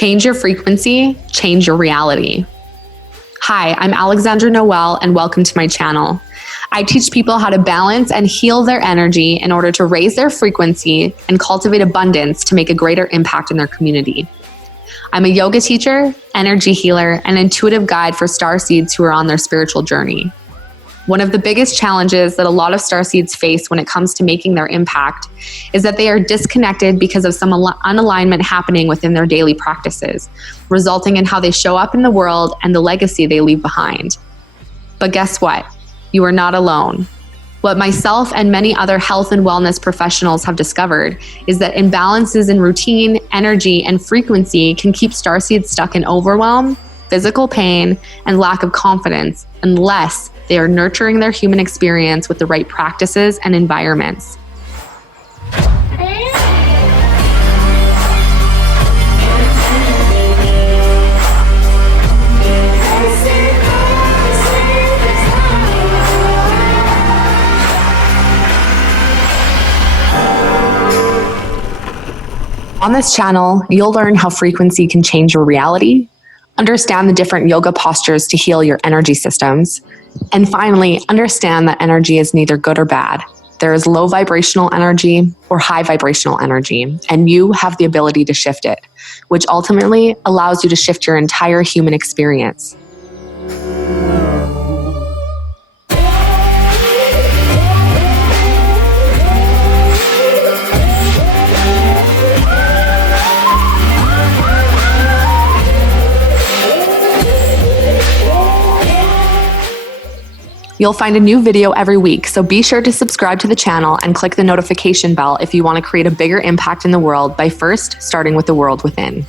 Change your frequency, change your reality. Hi, I'm Alexandra Noel, and welcome to my channel. I teach people how to balance and heal their energy in order to raise their frequency and cultivate abundance to make a greater impact in their community. I'm a yoga teacher, energy healer, and intuitive guide for starseeds who are on their spiritual journey. One of the biggest challenges that a lot of starseeds face when it comes to making their impact is that they are disconnected because of some unalignment happening within their daily practices, resulting in how they show up in the world and the legacy they leave behind. But guess what? You are not alone. What myself and many other health and wellness professionals have discovered is that imbalances in routine, energy, and frequency can keep starseeds stuck in overwhelm, physical pain, and lack of confidence unless they are nurturing their human experience with the right practices and environments. On this channel, you'll learn how frequency can change your reality, understand the different yoga postures to heal your energy systems, and finally, understand that energy is neither good or bad. There is low vibrational energy or high vibrational energy, and you have the ability to shift it, which ultimately allows you to shift your entire human experience. You'll find a new video every week, so be sure to subscribe to the channel and click the notification bell if you want to create a bigger impact in the world by first starting with the world within.